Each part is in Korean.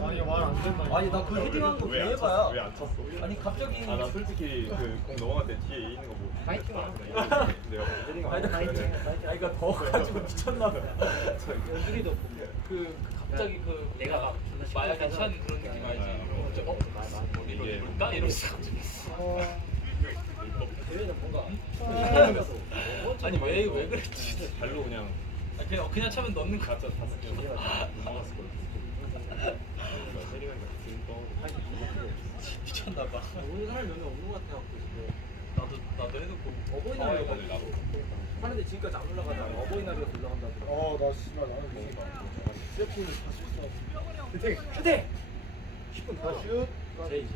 아니 말안 된다. 아니 나 그 헤딩한 거 왜안. 찼어? 왜안 찼어? 아니 갑자기 아 나 솔직히 그공 넘어갈 때 뒤에 있는 거 보고 파이팅. 내가 헤딩 나 파이팅. 아니 그 더워가지고 미쳤나 봐. 연준이도 그 갑자기 그 내가 막 마약에 취한 그런 느낌 알지? 어? 이거 이게 누굴까? 이러면서 대회는 뭔가 아니 왜 왜 그랬지? 발로 그냥 아, 그냥 그냥 차면 넣는 거 가짜 다 쓰면 넘어갔을 거야. 헤딩하니까 지금 떠. 미쳤나 봐. 오늘 사람 몇명 없는 것 같아갖고 지금 나도 나도 해놓고 어버이날에 아, 나도. 하는데 지금까지 안 올라가잖아. 어버이날에 올라간다더라. 어나 씨발 나는 모르겠다. 세팅을 다 실수하고. 그때 그때 10분 다 슛. 제이지.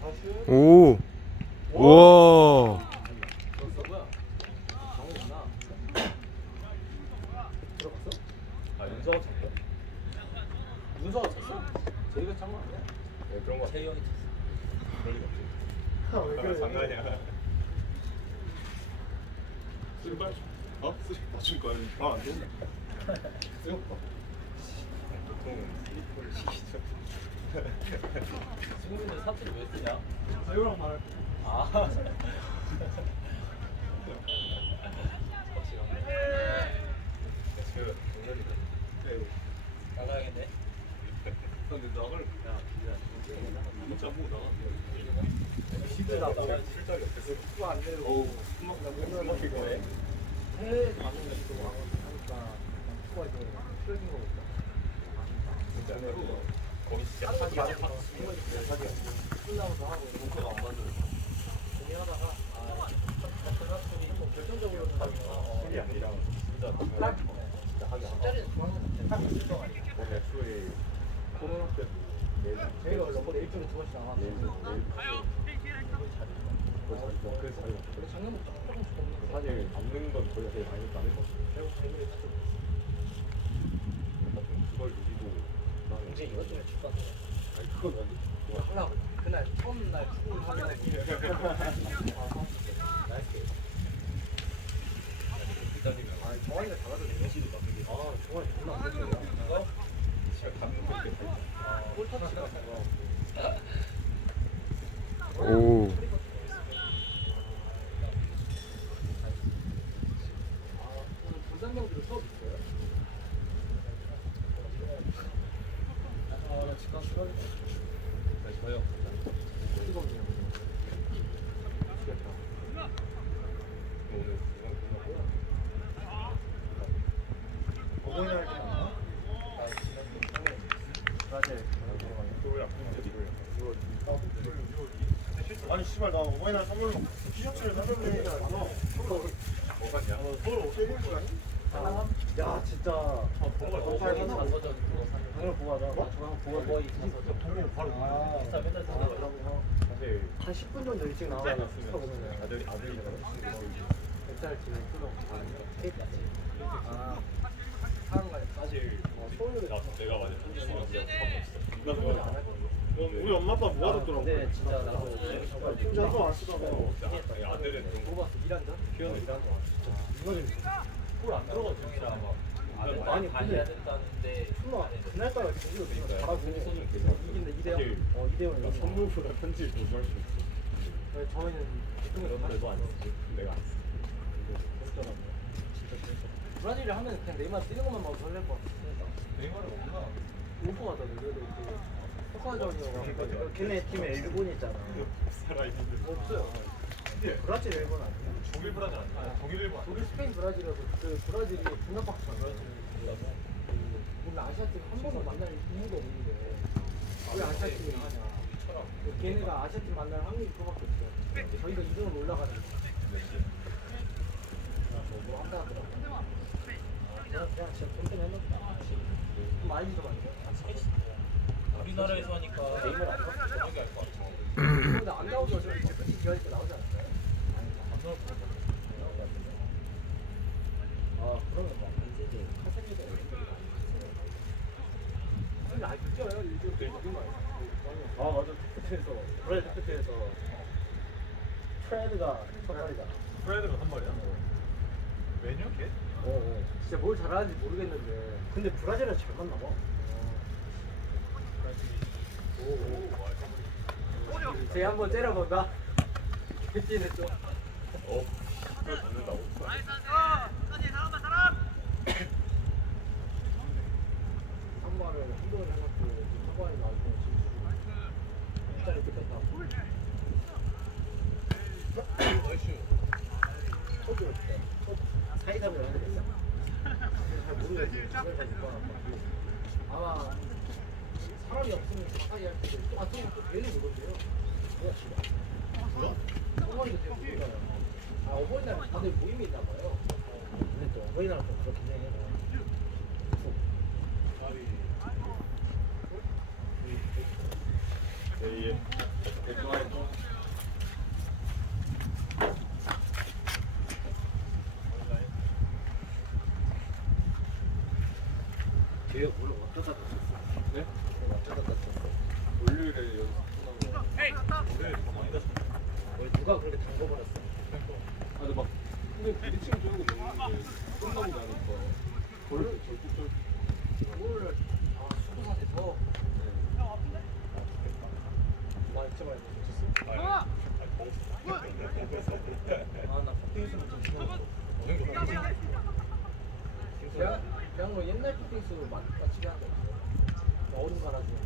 다 슛. 오. 와. 너 뭐야? 정우구나. 들어갔어? 아 거. 아안 슬리퍼를 시키죠. 친구들 사투리 왜 쓰냐? 자유랑 말할 때. 아. 나가야겠네. 근데 나갈 야, 진짜 뭐 나가. 술 자리 없겠어. 그거 안 되고. 어우, 숨막 나면 그거 해? 해외 가는 거또 하니까 축구할 때 틀어진 거 같다. 진짜. 거기 진짜 사기 맞아. 사기 끝나고서 하고. 고민하다가 아, 전학생이 뭐 결정적으로는 아니 그건 아니. 뭐 하려고 그날 처음 날 축구를 기 다리면 아 정환이가 잘하던데 아 정환이 존나 안 됐 어요 진짜 감는 거 이렇게 다 골터치가 좋아 오. 아 오늘 부산명들 수업 있어요? 아나 집가 수업 네, 저요. 뜨겁네요 미치겠다 오늘 이건 끝나고 어버이날 때 나와? 맞아요. 토요일 아픈데 토요일. 아니 씨발 나 어버이날 선물로 티셔츠를 샀는데 너뭐 같냐? 서울 어떻게 입은 거야? 야 진짜 그걸 가지고 버전 그거 사는 당연히 보고 하자. 어? 저랑 보고 거의 가서 바로 아, 기사 맨날 아, 쓰는 그러고 한 10분 정도 일찍 나와서 보면은 아들이 아들이랑 친구가 몇살 지금 끊어 테이프 같이. 아 사랑가 사실 서울에 나 내가 친구랑 내가 밥 없어. 나안할 건데 우리 엄마 아빠 모아뒀더라고. 근데 진짜 나도 심지어 한번 아니, 아들은 좀뭐 봤어? 일한다? 표현을 일하는 거 이거는 골안 들어가 중이라 막 많이 다 근데 해야 된다는데 정말 그날따라 경기도 되게. 잘하고 손은 계속 이긴다 사실 2대0 어 2대0 나 선물보다 편지를 더 좋아할 수 있어. 저희는 그런데도 안 쓰지. 내가 안 쓰. 브라질을 하면 그냥 네이마르 뛰는 것만 봐도 설렐 것 같아 네이마르 없나? 올것 같아 그래도 그 효과적이어가지고. 걔네 팀에 일본 있잖아. 살아있는데. 없어요. 브라질 일본 아니야? 독일 브라질 아니야? 독일 일본 독일 스페인 브라질이라서 그 브라질이 존나 빡치잖아 우리 아시아 팀 한 번도 만날 이유가 없는데. 왜 아시아 팀이 하냐 그 걔네가 아시아 팀 만날 확률이 그거밖에 없어 저희가 2등으로 올라가는 거 뭐 한다 하더라고. 그냥 그냥 진짜 똥땡 해놓다 좀 많이 들어봤네 우리나라에서 하니까 네이마르 안 나와 저녁에 할거 같아. 근데 안 나오죠 저 FT 기할 때 나오지 않을까요? 안 나올 거 같아. 아 그러면 막 이제 카세미도 근데 아니 그죠 요즘 되게 많이 아 맞아 테크트에서 브라질 테크트에서 프레드가 첫발이다 프레드가 한 마리야? 메뉴 걔? 어, 어. 진짜 뭘 잘하는지 모르겠는데. 근데 브라질은 잘 맞나 봐. 제가 한번 때려본다. 개띠는 좀. 어? 그걸 잡는다고? 한 발을 한 번을 해갖고 한 발이 나올 때 진짜 일단은 끝났다. 초도 때. 사이다를 해야 되겠어? 잘 봐갖고. 아마 사람이 없으면 가까이 할 때도 또 같은 것도 되는 거던데요. 뭐야 지금? 뭐야? 어머니도 되게. 아 어버이날 다들 모임이 있나 봐요. 근데 또 어버이날 좀 그렇긴 해. 네, 예. 좀. 걔가 뭘 다쳤어? 네? 다쳤어? 월요일에 연습 끝나고. 오늘 더 많이 다쳤어. 왜 누가 그렇게 담궈버렸어? 아, 근데 막, 근데 부딪히면 좋은 거 먹는데, 끝나고 나니까. 때 절뚝절뚝. 오늘 아 수도사에서 나 진짜 많이 다쳤어. 아나 좀 심한 제가 그냥 뭐 옛날 맞 맞추게 한거 없어요. 얼음 갈아주는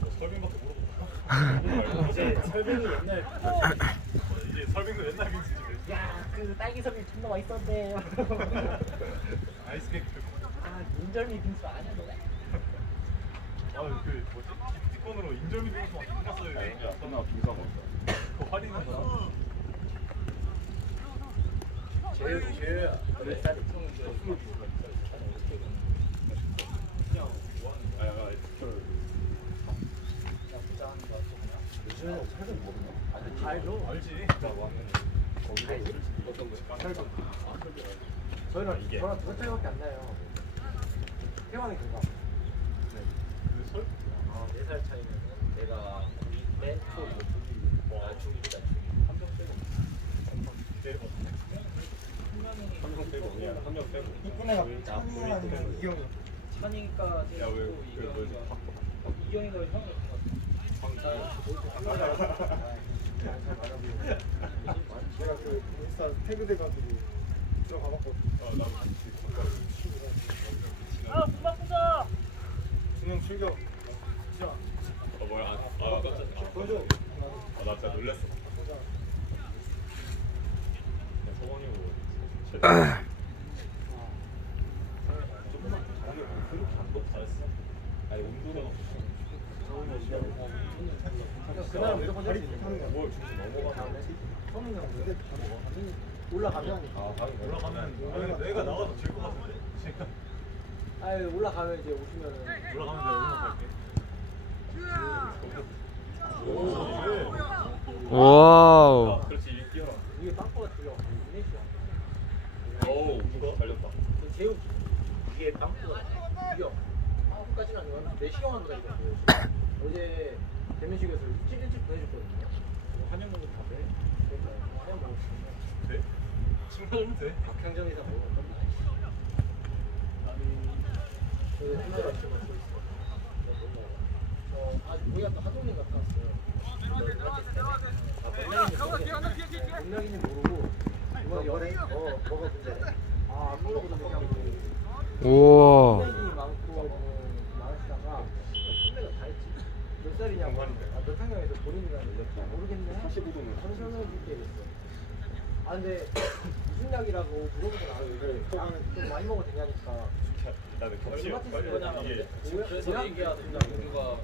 거. 설빙밖에 모르고. 이제 설빙이 옛날 이제 설빙도 옛날 빙수지. 야그 딸기 설빙 존나 맛있었는데 아이스 케이크. 아 인절미 빙수 아니야 너네 아그 뭐지? 기프티콘으로 인절미 빙수 막 끝났어요. 야, 끝나 빙사 먹자. 그 할인한 거. 제일 제일 몇 살이 아, 야, 그, 요즘에는 설빙 모르나? 아니, 알죠. 알지? 나 왕은 거기서 어떤 거지? 살짝. 저희랑 이게. 저랑 두 살밖에 안 나요. 태환이 그가. 그 설? 아, 4살 차이면 내가 고2 때 초2 와 중2다 중2 한명 빼고. 내려가. 한명 빼고, 그냥 한명 빼고. 이쁜 애가 우리 찬이랑 우리 빼고. 이경이 찬이가 야, 왜, 그, 뭐지? 이경이가 형 그 어. 아 어. 아, 아. 아, 아. 조금만 더 잘하면 그렇게 안 높, 잘했어. 아니, 온도가 높았어. 그날 무조건 있는 거야 뭘 중심 근데 올라가면 아, 올라가면 내가 나가도 질것 같은데. 지금 아예 올라가면 이제 오시면은 올라가면 내가 응원할게. 와우. 아, 그렇지, 이리 뛰어라. 위에 빵꾸가 들려. 어우, 누가 달렸다. 제우 이게 빵꾸가 이겨. 빵꾸까지는 아니고 내 시경 한다 이거. 어제 대면식에서 일찍 일찍 보내줬거든요. 한영 먹은 밥에. 그러니까 한영 먹었습니다. 돼? 친구하면 돼. 박향정 이상 먹은 건저 옛날에 같이 먹고 있어. 저 아직 우리가 또 하동인 갔다 왔어요. 몇 명인지 모르고 이번 열에 어. 아 물어보던 우와. 선배님이 많고 뭐 많으시다가 선배가 다 했지. 몇 살이냐고. 동안인데. 아, 몇 학년에서 본인이랑 얘기했죠. 모르겠네. 45도는 선생님을 줄게 이랬어. 아 근데 무슨 약이라고 물어보진 않았는데 나는 좀 많이 먹어도 되냐니까. 나는 겹치요. 얼마 이게 그래서 그래서 얘기하던 누가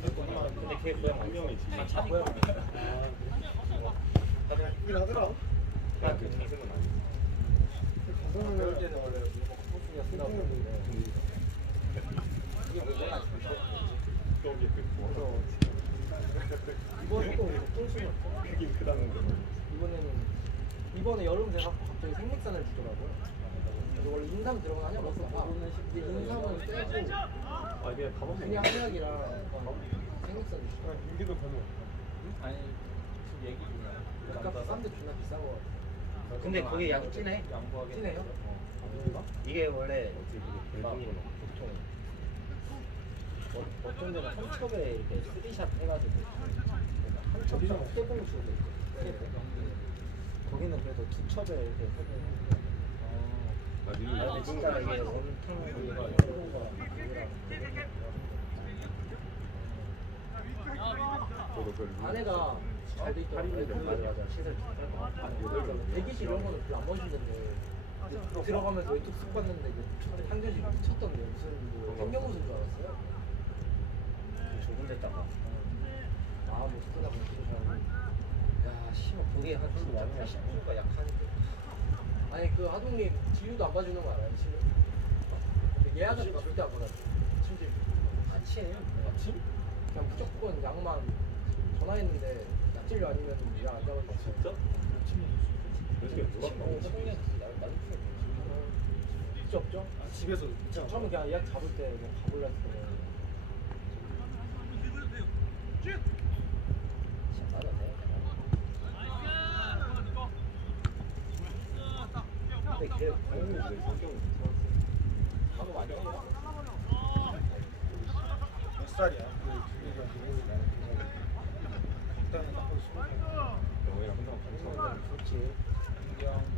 근데 걔 고향 한 명이 진짜 아, 뭐야? 다들 일하더라 그 장생은 아니지. 배울 때는 원래 호수가 쓰다고 했는데 이게 뭐야? 여기 그 뭐. 이번에 또 똥심을 크긴 크다는 거. 이번에는 이번에 여름 돼서 갑자기 생맥산을 주더라고요. 그래서 원래 인삼 들어간 한약 먹다가 이제 인삼은 빼고 아, 그냥 가만 그냥 한약이랑 생맥산 주시더라고요. 인디고 별로 아니 지금 얘기 중이야. 약간 싼데 존나 비싼 거 같아. 근데 그게 양 진해. 양보하게. 진해요? 어. 이게 원래 보통 어, 어떤 데는 한 첩에 이렇게 쓰리샷 해가지고 한 첩에 세 봉을 주고. 거기는 그래도 두 첩에 이렇게 아, 아, 근데 진짜 이게 저도 그 룰- 안에가 잘 돼 있더라고요. 맞아 그 맞아 시설. 대기실 이런 거는 별로 안 멋있는데 들어가면서 왼쪽 쓱 봤는데 그 한겨지 미쳤던데 무슨 뭐 생경무슨 줄 알았어요. 아뭐 스크나 뭐 기도 잘하고. 야 씨발 거기 한 진짜 80%가 약하는데 아니 그 하동님 진료도 안 봐주는 거 알아요? 진료? 그 예약은 절대 안 받아줘. 심지어 아침에 아침? 그냥 무조건 약만 전화했는데 약진료 아니면 약안 잡아줘. 진짜? 그렇게 놀았나? 청년 나도 풀어 진짜 없죠? 집에서 처음에 그냥 예약 잡을 가볼라 때 진짜 하고 많이 해요. 몇 살이야? 일단은 딱 보고 싶어. 영어랑 한다고 가능성은 그렇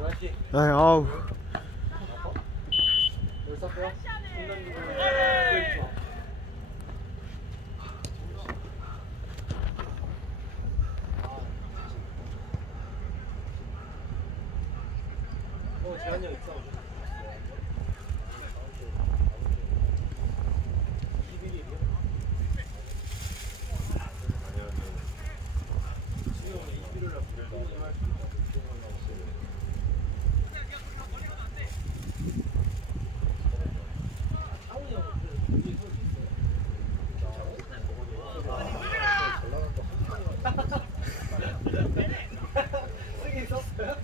한 씨, 아, 아우. 열 샀어요? 어, 재환이 형 있어. 21일이요? 지금 21일 날 부르는 할수 있다고 기억을 창훈이 형은 그래도 준비 선수 있어요. 쓰긴 썼어요?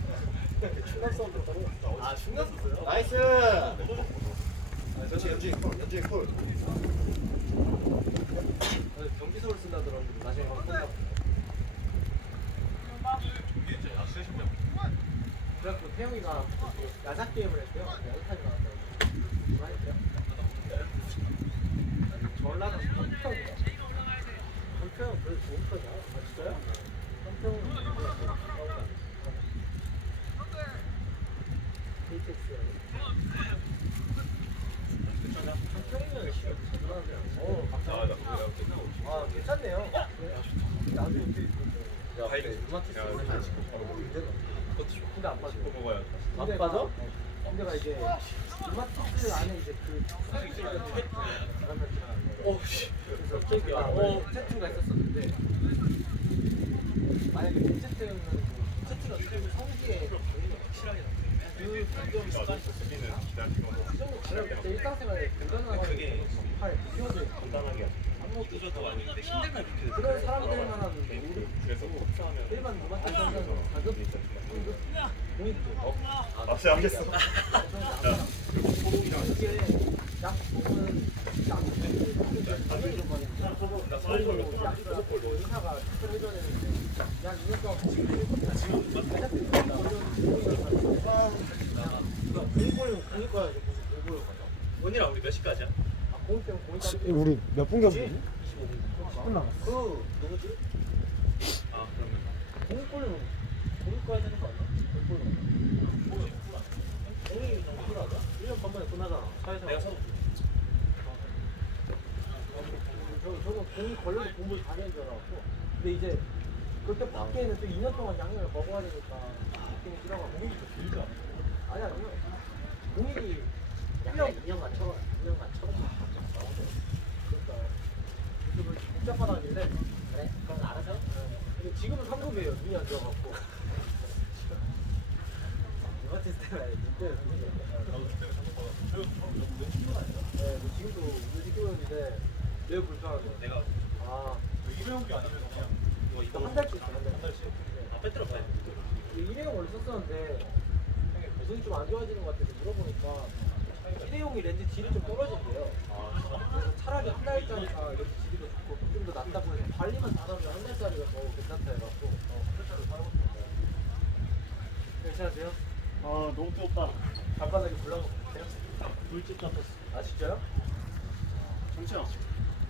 중간 수업도 떨어졌어. 아, 중간 썼어요? 나이스. 연지 연지 콜 연지 콜. 경기서울 쓴다 들었는데 나중에 한번 쓴다. 그래갖고 태영이가 야자 게임을 했대요. 야자타임 나왔다고. 누가 했대요? 전라도 한평이야. 한평은 그래도 좋은 편이야. 아. 어, 아, 아, 괜찮네요. 어, 그 어, 어, 세트가 있었었는데 만약에 빈세트는 세트가 그리고 성지에 확실하게 그 단점이 있었으면 이 정도 가려울 때 일상생활에 불가능하게 팔 아닌데 힘들면 그 그런 사람들만 하는 우리 그래서 복사하면 일반 루마티스 하는 가격 공급 공익 아 진짜 알겠어 이게 약 보면 약 가격이 좀 많이 나 서울 걸로 또약 의사가 특별 해줘야 되는데 약 2년 동안 지금 공익을 공익과야 이제 무슨 공익을 원이랑 우리 몇 시까지야? 아 공익 우리 몇 분 경기? 10분. 남았어. 그 누구지? 아 그러면. 공익골은 공익 가야 되는 거 아니야? 공익골은 공익이 너무 필요하다. 1년 반 만에 끝나잖아. 사회생활. 내가 저, 저는 공이 걸려도 공부를 다 해야 줄 알았고. 근데 이제 그때 밖에는 또 2년 동안 양육을 먹어야 되니까 뛰는 싫어하고. 공익이 좀 길지 않아? 아니 아니요. 공익이 1년 2년간 처음 2년간 처음 그러니까 유튜브 복잡하다길래 그래? 그럼 알아서 해. 근데 지금은 3급이에요. 눈이 안 좋아갖고. 이번 테스트 때문에 진짜 네, 뭐 지금도 우리 뛰었는데 매우 불편하죠. 내가 아, 이병욱이 아니면 그냥 이거 이거 이거 한 달씩 있어요, 한 달. 한 달씩. 아 배터리 없다. 일회용 원래 썼었는데 무슨 좀안 좋아지는 것 같아서 물어보니까 일회용이 렌즈 질이 좀 떨어진대요. 그래서 차라리 한 달짜리가 이렇게 질이 더 좋고 좀더 낫다고 해서 관리만 잘하면 한 달짜리가 더 괜찮다 해갖고 어, 그래서 사고 싶어요. 괜찮으세요? 아 너무 뜨겁다. 발바닥에 불나고 계세요? 물집 잡혔어. 아 진짜요? 정치야.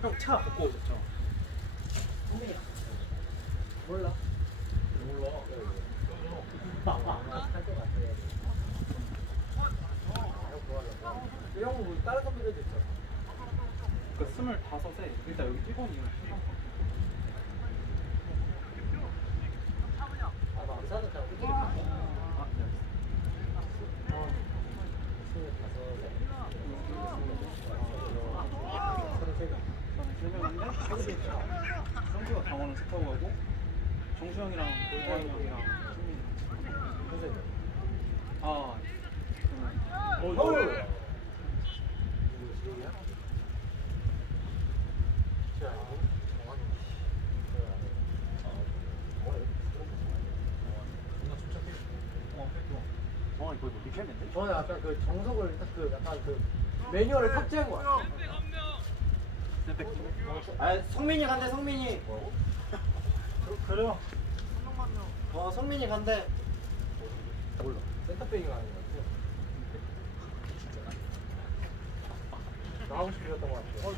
형차 갖고 오셨죠? 몰라. 몰라. 할것 같아. 형은 뭐 다른 선배들도 있잖아. 그 스물다섯에 일단 여기 1번이요. 아, 막 의사 듣다가 삐끼리 아, 네. 세 명인데 성주가 강원을 스타고 가고 정수영이랑 고이광 형이랑 승민. 선생님. 아, 그러면 어, 헐! 누구 지금이야? 쟤 아니고? 정환이. 어 이거 뭐 리켈인데? 저는 약간 그 정석을 딱 그 약간 그 매뉴얼을 탑재한 거 같아요. 아, 성민이 간대, 성민이. 그래요. 어, 성민이 간대. 몰라. 센터백이 가는 거 같아요. 나하고 싶으셨던 거 같아요.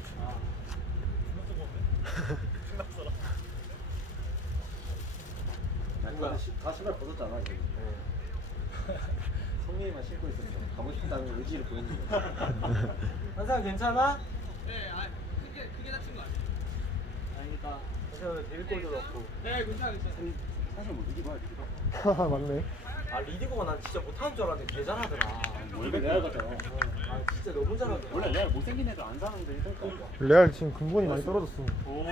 누가? 다 신발 벗었잖아, 이제. 성민이만 신고 있었어. 가고 싶다는 의지를 보이는 거야. 한상 괜찮아? 네, 아 크게 크게 다친 거 아니야? 아니다. 그래서 데뷔골도 넣고. 네, 괜찮아 괜찮아. 사실 뭐 리디바야 리디바. 맞네. 아 리디고가 난 진짜 못하는 줄 알았는데 개 잘하더라. 원래 레알 같잖아. 아 진짜 너무 잘하더라. 원래 레알 못생긴 애들 안 사는데 일단 레알 지금 근본이 많이 떨어졌어. 오.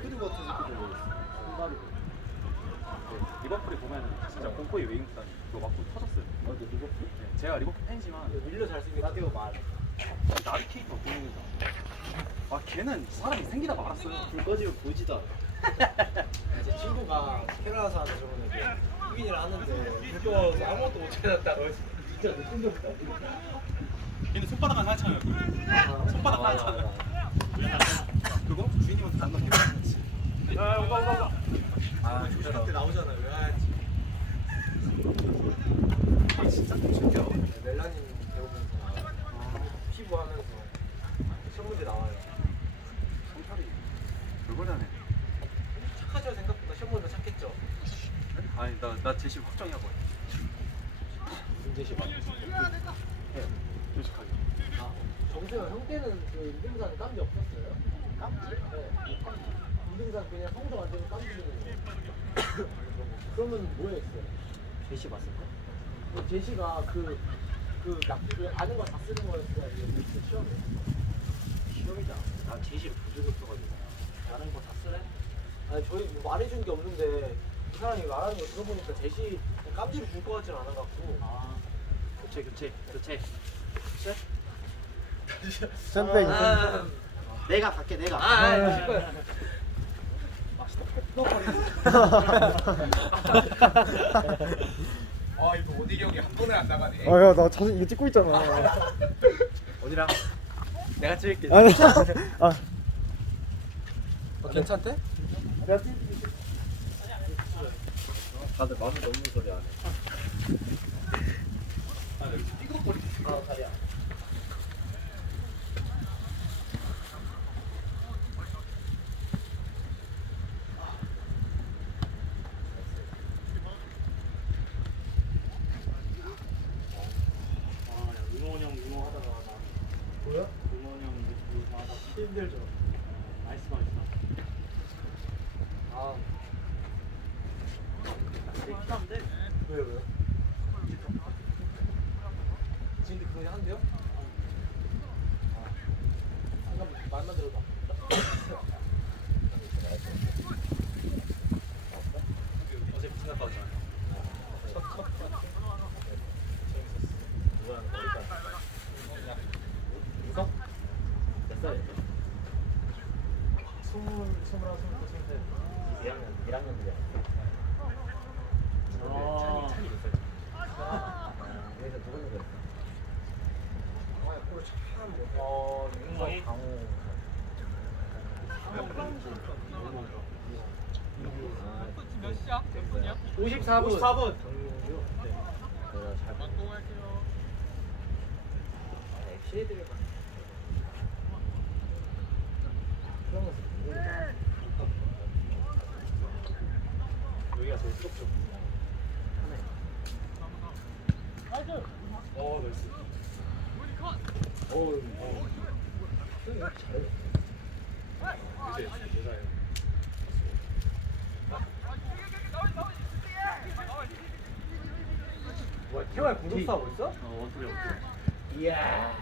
그리고 같은 새끼들 손발이. 리버풀에 보면 진짜 공포의 외인단 그거 맞고 터졌어요. 어디 리버풀? 네, 제가 리버풀 팬이지만 밀려 잘생겼. 라디오 말. 나리 케이터 보는다. 아 걔는 사람이 생기다 말았어요. 불 꺼지면 보지도 않아. 제 친구가 캐나다 사는데 저번에 흑인이를 하는데 불 꺼서 아무것도 못 찾았다고 해서 진짜 느낌적이다. 걔는 손바닥만 하잖아요. 손바닥만 하잖아요. 그거 주인님한테 안 넘기고 야, 오빠, 오빠, 오빠. 아, 때 나오잖아요. 왜 하지? 아 진짜 좀 신기하다. 멜라닌 배우면서 피부 하면서 시험 문제 나와요. 성찰이 별걸 다네. 착하죠 생각보다 시험 문제 착했죠. 아니 나나 제시 확정이라고 해. 무슨 제시 봐? 솔직하게. 아, 정수영 형 때는 그 이등산 깜지 없었어요? 깜지? 네. 이등산 그냥 성적 안 주는 거. 그러면 뭐 했어요? 제시 봤을 거. 그 제시가 그, 그, 나, 그 아는 거 다 쓰는 거였어요? 그 시험에? 시험이다. 나 제시를 본 적이 없어가지고. 아는 거 다 쓰래? 아니, 저희 뭐 말해준 게 없는데, 그 사람이 말하는 거 들어보니까 제시 깜지를 줄 것 같진 않아갖고. 아, 교체, 교체, 교체. 샌백이 아, 내가 갈게, 내가. 아, 아, 실 거야. 아 이거 오디리 형이 한 번에 안 나가네. 아야 나 자주 이거 찍고 있잖아. 어디랑? 내가 찍을게. 아니 아 어, 괜찮대? 다들 마음이 너무 소리 안 해. 아, 다리야. జరుగుతాం 54분. 54분. 여기가 제일 수롭죠. 어, 나이스. 어, 어. 잘. 연습하고 있어? 어, 원투리 원투리. 이야.